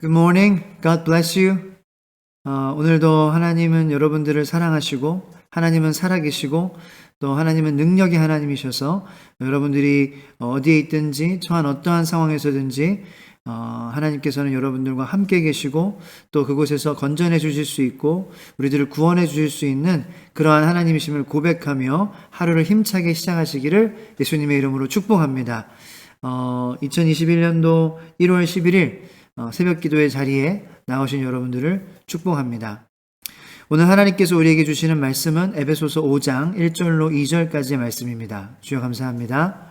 Good morning. God bless you. 오늘도 하나님은 여러분들을 사랑하시고 하나님은 살아계시고 또 하나님은 능력의 하나님이셔서 여러분들이 어디에 있든지 처한 어떠한 상황에서든지 하나님께서는 여러분들과 함께 계시고 또 그곳에서 건져내 주실 수 있고 우리들을 구원해 주실 수 있는 그러한 하나님이심을 고백하며 하루를 힘차게 시작하시기를 예수님의 이름으로 축복합니다. 2021년도 1월 11일 새벽 기도의 자리에 나오신 여러분들을 축복합니다. 오늘 하나님께서 우리에게 주시는 말씀은 에베소서 5장 1절로 2절까지의 말씀입니다. 주여 감사합니다.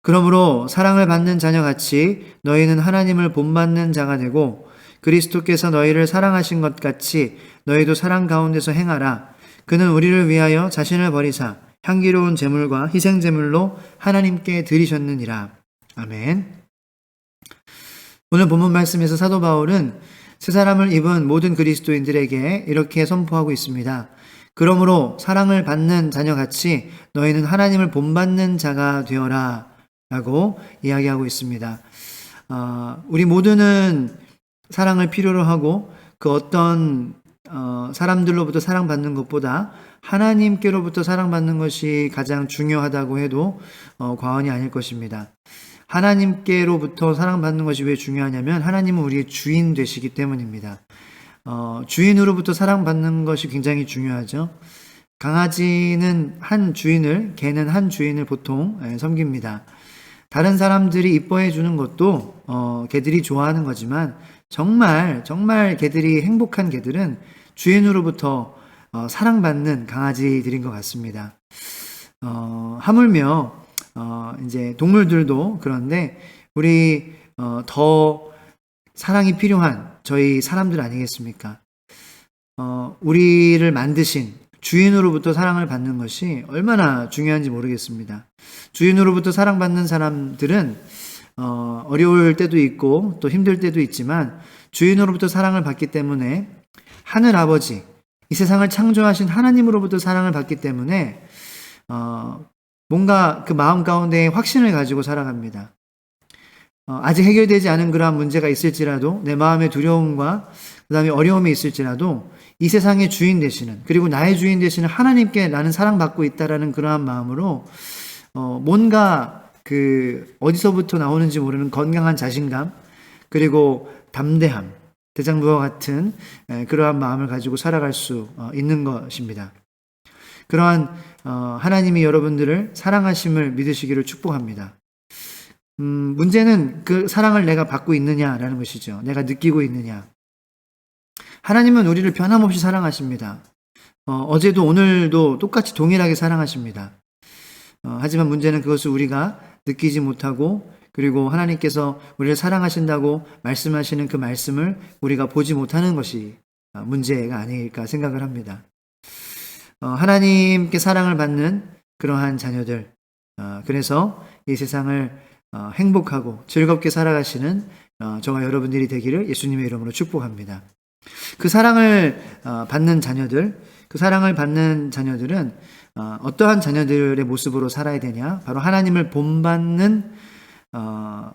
그러므로 사랑을 받는 자녀같이 너희는 하나님을 본받는 자가 되고 그리스도께서 너희를 사랑하신 것 같이 너희도 사랑 가운데서 행하라. 그는 우리를 위하여 자신을 버리사 향기로운 제물과 희생 제물로 하나님께 드리셨느니라. 아멘. 오늘 본문 말씀에서 사도 바울은 새 사람을 입은 모든 그리스도인들에게 이렇게 선포하고 있습니다. 그러므로 사랑을 받는 자녀같이 너희는 하나님을 본받는 자가 되어라 라고 이야기하고 있습니다. 우리 모두는 사랑을 필요로 하고 그 어떤 사람들로부터 사랑받는 것보다 하나님께로부터 사랑받는 것이 가장 중요하다고 해도 과언이 아닐 것입니다. 하나님께로부터 사랑받는 것이 왜 중요하냐면 하나님은 우리의 주인 되시기 때문입니다. 주인으로부터 사랑받는 것이 굉장히 중요하죠. 강아지는 한 주인을, 개는 한 주인을 보통 섬깁니다. 다른 사람들이 이뻐해 주는 것도 개들이 좋아하는 거지만 정말 개들이 행복한 개들은 주인으로부터 사랑받는 강아지들인 것 같습니다. 하물며 이제 동물들도 그런데 우리 더 사랑이 필요한 저희 사람들 아니겠습니까? 우리를 만드신 주인으로부터 사랑을 받는 것이 얼마나 중요한지 모르겠습니다. 주인으로부터 사랑받는 사람들은 어려울 때도 있고 또 힘들 때도 있지만 주인으로부터 사랑을 받기 때문에 하늘 아버지, 이 세상을 창조하신 하나님으로부터 사랑을 받기 때문에 뭔가 그 마음 가운데 확신을 가지고 살아갑니다. 아직 해결되지 않은 그러한 문제가 있을지라도 내 마음의 두려움과 그 다음에 어려움이 있을지라도 이 세상의 주인 되시는 그리고 나의 주인 되시는 하나님께 나는 사랑받고 있다라는 그러한 마음으로 뭔가 그 어디서부터 나오는지 모르는 건강한 자신감 그리고 담대함, 대장부와 같은 그러한 마음을 가지고 살아갈 수 있는 것입니다. 그러한 하나님이 여러분들을 사랑하심을 믿으시기를 축복합니다. 문제는 그 사랑을 내가 받고 있느냐라는 것이죠. 내가 느끼고 있느냐. 하나님은 우리를 변함없이 사랑하십니다. 어제도 오늘도 똑같이 동일하게 사랑하십니다. 하지만 문제는 그것을 우리가 느끼지 못하고 그리고 하나님께서 우리를 사랑하신다고 말씀하시는 그 말씀을 우리가 보지 못하는 것이 문제가 아닐까 생각을 합니다. 하나님께 사랑을 받는 그러한 자녀들, 그래서 이 세상을 행복하고 즐겁게 살아가시는 저와 여러분들이 되기를 예수님의 이름으로 축복합니다. 그 사랑을 받는 자녀들, 그 사랑을 받는 자녀들은 어떠한 자녀들의 모습으로 살아야 되냐? 바로 하나님을 본받는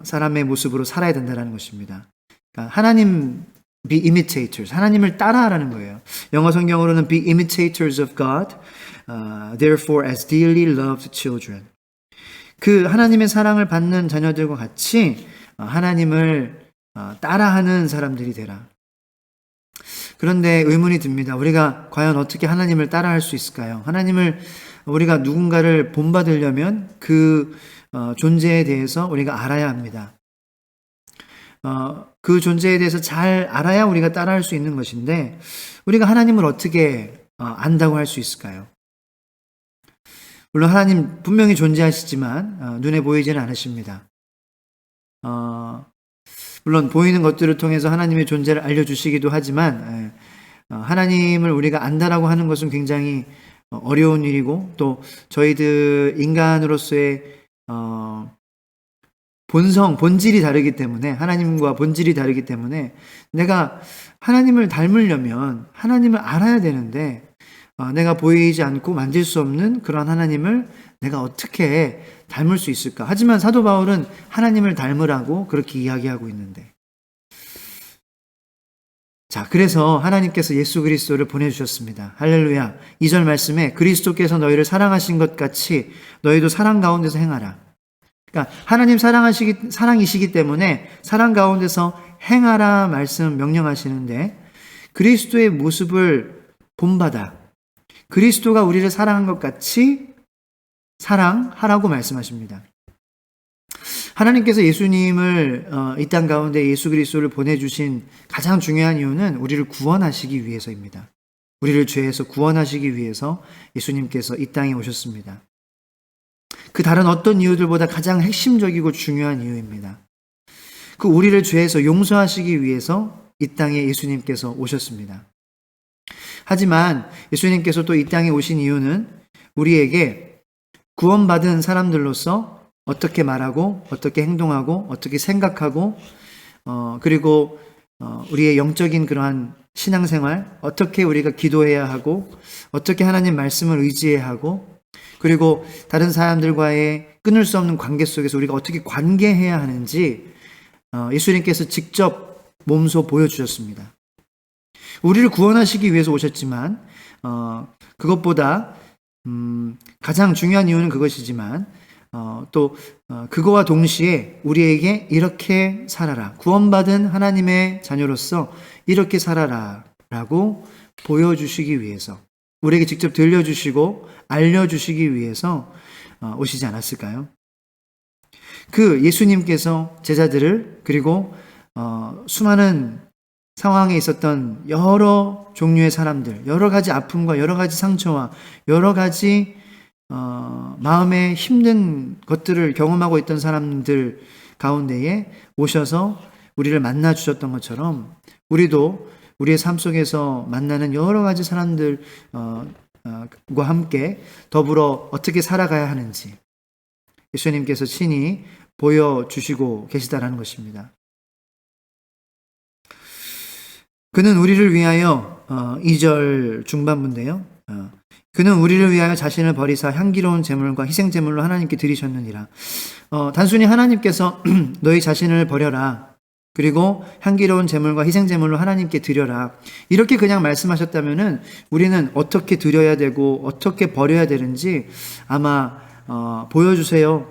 사람의 모습으로 살아야 된다는 것입니다. 그러니까 하나님 be imitators. 하나님을 따라하라는 거예요. 영어 성경으로는 be imitators of God, therefore as dearly loved children. 그 하나님의 사랑을 받는 자녀들과 같이 하나님을 따라하는 사람들이 되라. 그런데 의문이 듭니다. 우리가 과연 어떻게 하나님을 따라할 수 있을까요? 하나님을 우리가 누군가를 본받으려면 그 존재에 대해서 우리가 알아야 합니다. 그 존재에 대해서 잘 알아야 우리가 따라할 수 있는 것인데 우리가 하나님을 어떻게 안다고 할 수 있을까요? 물론 하나님 분명히 존재하시지만 눈에 보이지는 않으십니다. 물론 보이는 것들을 통해서 하나님의 존재를 알려주시기도 하지만 하나님을 우리가 안다라고 하는 것은 굉장히 어려운 일이고 또 저희들 인간으로서의 본질이 다르기 때문에 하나님과 본질이 다르기 때문에 내가 하나님을 닮으려면 하나님을 알아야 되는데 내가 보이지 않고 만질 수 없는 그런 하나님을 내가 어떻게 닮을 수 있을까? 하지만 사도 바울은 하나님을 닮으라고 그렇게 이야기하고 있는데 자, 그래서 하나님께서 예수 그리스도를 보내주셨습니다. 할렐루야. 2절 말씀에 그리스도께서 너희를 사랑하신 것 같이 너희도 사랑 가운데서 행하라. 그러니까 하나님 사랑이시기 때문에 사랑 가운데서 행하라 말씀 명령하시는데 그리스도의 모습을 본받아 그리스도가 우리를 사랑한 것 같이 사랑하라고 말씀하십니다. 하나님께서 예수님을 이 땅 가운데 예수 그리스도를 보내주신 가장 중요한 이유는 우리를 구원하시기 위해서입니다. 우리를 죄에서 구원하시기 위해서 예수님께서 이 땅에 오셨습니다. 그 다른 어떤 이유들보다 가장 핵심적이고 중요한 이유입니다. 그 우리를 죄에서 용서하시기 위해서 이 땅에 예수님께서 오셨습니다. 하지만 예수님께서 또 이 땅에 오신 이유는 우리에게 구원받은 사람들로서 어떻게 말하고 어떻게 행동하고 어떻게 생각하고 그리고 우리의 영적인 그러한 신앙생활 어떻게 우리가 기도해야 하고 어떻게 하나님 말씀을 의지해야 하고 그리고 다른 사람들과의 끊을 수 없는 관계 속에서 우리가 어떻게 관계해야 하는지 예수님께서 직접 몸소 보여주셨습니다. 우리를 구원하시기 위해서 오셨지만 그것보다 가장 중요한 이유는 그것이지만 또 그거와 동시에 우리에게 이렇게 살아라. 구원받은 하나님의 자녀로서 이렇게 살아라 라고 보여주시기 위해서 우리에게 직접 들려주시고 알려주시기 위해서 오시지 않았을까요? 그 예수님께서 제자들을 그리고 수많은 상황에 있었던 여러 종류의 사람들, 여러 가지 아픔과 여러 가지 상처와 여러 가지 마음에 힘든 것들을 경험하고 있던 사람들 가운데에 오셔서 우리를 만나 주셨던 것처럼 우리도 우리의 삶 속에서 만나는 여러 가지 사람들과 함께 더불어 어떻게 살아가야 하는지 예수님께서 친히 보여주시고 계시다라는 것입니다. 그는 우리를 위하여 2절 중반부인데요. 그는 우리를 위하여 자신을 버리사 향기로운 제물과 희생 제물로 하나님께 드리셨느니라. 단순히 하나님께서 너희 자신을 버려라. 그리고 향기로운 제물과 희생 제물로 하나님께 드려라. 이렇게 그냥 말씀하셨다면은 우리는 어떻게 드려야 되고 어떻게 버려야 되는지 아마 보여주세요.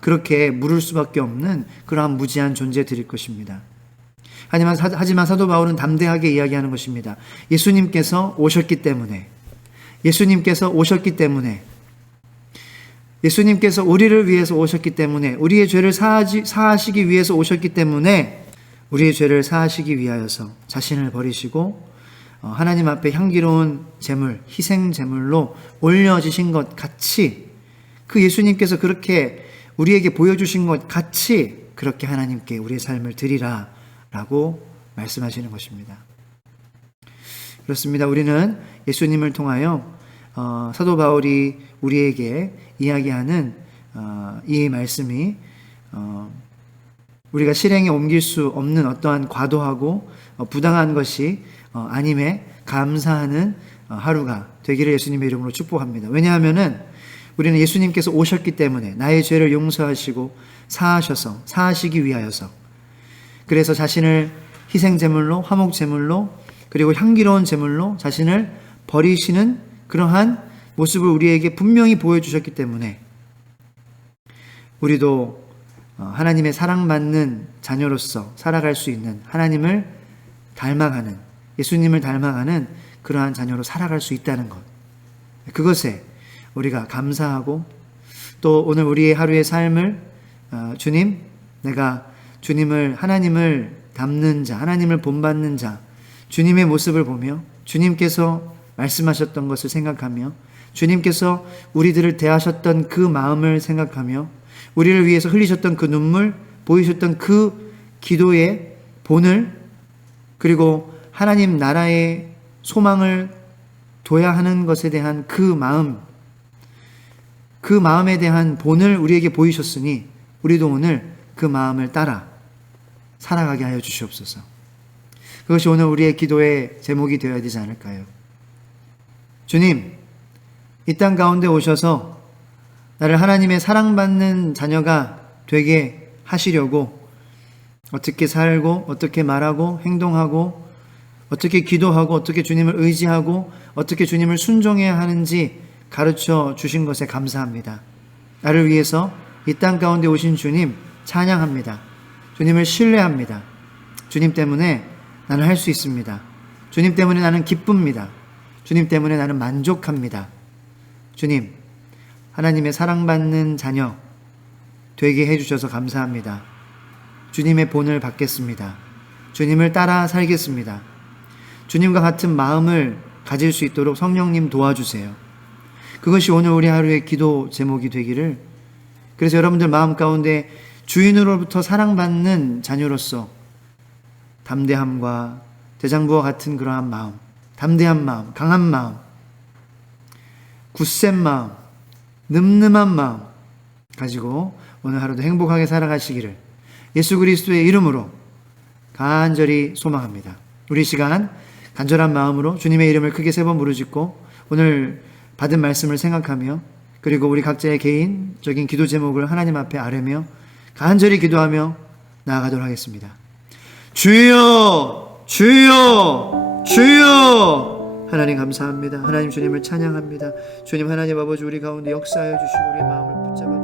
그렇게 물을 수밖에 없는 그러한 무지한 존재 드릴 것입니다. 하지만 사도 바울은 담대하게 이야기하는 것입니다. 예수님께서 오셨기 때문에 예수님께서 우리를 위해서 오셨기 때문에 우리의 죄를 사하시기 위해서 오셨기 때문에 우리의 죄를 사하시기 위하여서 자신을 버리시고 하나님 앞에 향기로운 제물, 희생 제물로 올려지신 것 같이 그 예수님께서 그렇게 우리에게 보여주신 것 같이 그렇게 하나님께 우리의 삶을 드리라 라고 말씀하시는 것입니다. 그렇습니다. 우리는 예수님을 통하여 사도 바울이 우리에게 이야기하는 이 말씀이 우리가 실행에 옮길 수 없는 어떠한 과도하고 부당한 것이 아님에 감사하는 하루가 되기를 예수님의 이름으로 축복합니다. 왜냐하면은 우리는 예수님께서 오셨기 때문에 나의 죄를 용서하시고 사하시기 위하여서 그래서 자신을 희생제물로 화목제물로 그리고 향기로운 제물로 자신을 버리시는 그러한 모습을 우리에게 분명히 보여주셨기 때문에 우리도 하나님의 사랑받는 자녀로서 살아갈 수 있는 하나님을 닮아가는 예수님을 닮아가는 그러한 자녀로 살아갈 수 있다는 것 그것에 우리가 감사하고 또 오늘 우리의 하루의 삶을 주님 내가 주님을 하나님을 닮는 자 하나님을 본받는 자 주님의 모습을 보며 주님께서 말씀하셨던 것을 생각하며 주님께서 우리들을 대하셨던 그 마음을 생각하며 우리를 위해서 흘리셨던 그 눈물 보이셨던 그 기도의 본을 그리고 하나님 나라의 소망을 둬야 하는 것에 대한 그 마음에 대한 본을 우리에게 보이셨으니 우리도 오늘 그 마음을 따라 살아가게 하여 주시옵소서. 그것이 오늘 우리의 기도의 제목이 되어야 되지 않을까요? 주님, 이 땅 가운데 오셔서 나를 하나님의 사랑받는 자녀가 되게 하시려고 어떻게 살고 어떻게 말하고 행동하고 어떻게 기도하고 어떻게 주님을 의지하고 어떻게 주님을 순종해야 하는지 가르쳐 주신 것에 감사합니다. 나를 위해서 이 땅 가운데 오신 주님 찬양합니다. 주님을 신뢰합니다. 주님 때문에 나는 할 수 있습니다. 주님 때문에 나는 기쁩니다. 주님 때문에 나는 만족합니다. 주님, 하나님의 사랑받는 자녀 되게 해주셔서 감사합니다. 주님의 본을 받겠습니다. 주님을 따라 살겠습니다. 주님과 같은 마음을 가질 수 있도록 성령님 도와주세요. 그것이 오늘 우리 하루의 기도 제목이 되기를, 그래서 여러분들 마음 가운데 주인으로부터 사랑받는 자녀로서 담대함과 대장부와 같은 그러한 마음, 담대한 마음, 강한 마음, 굳센 마음, 늠름한 마음 가지고 오늘 하루도 행복하게 살아가시기를 예수 그리스도의 이름으로 간절히 소망합니다. 우리 시간 간절한 마음으로 주님의 이름을 크게 3번 부르짖고 오늘 받은 말씀을 생각하며 그리고 우리 각자의 개인적인 기도 제목을 하나님 앞에 아뢰며 간절히 기도하며 나아가도록 하겠습니다. 주여, 주여, 주여. 하나님 감사합니다. 하나님 주님을 찬양합니다. 주님 하나님 아버지 우리 가운데 역사하여 주시고 우리의 마음을 붙잡아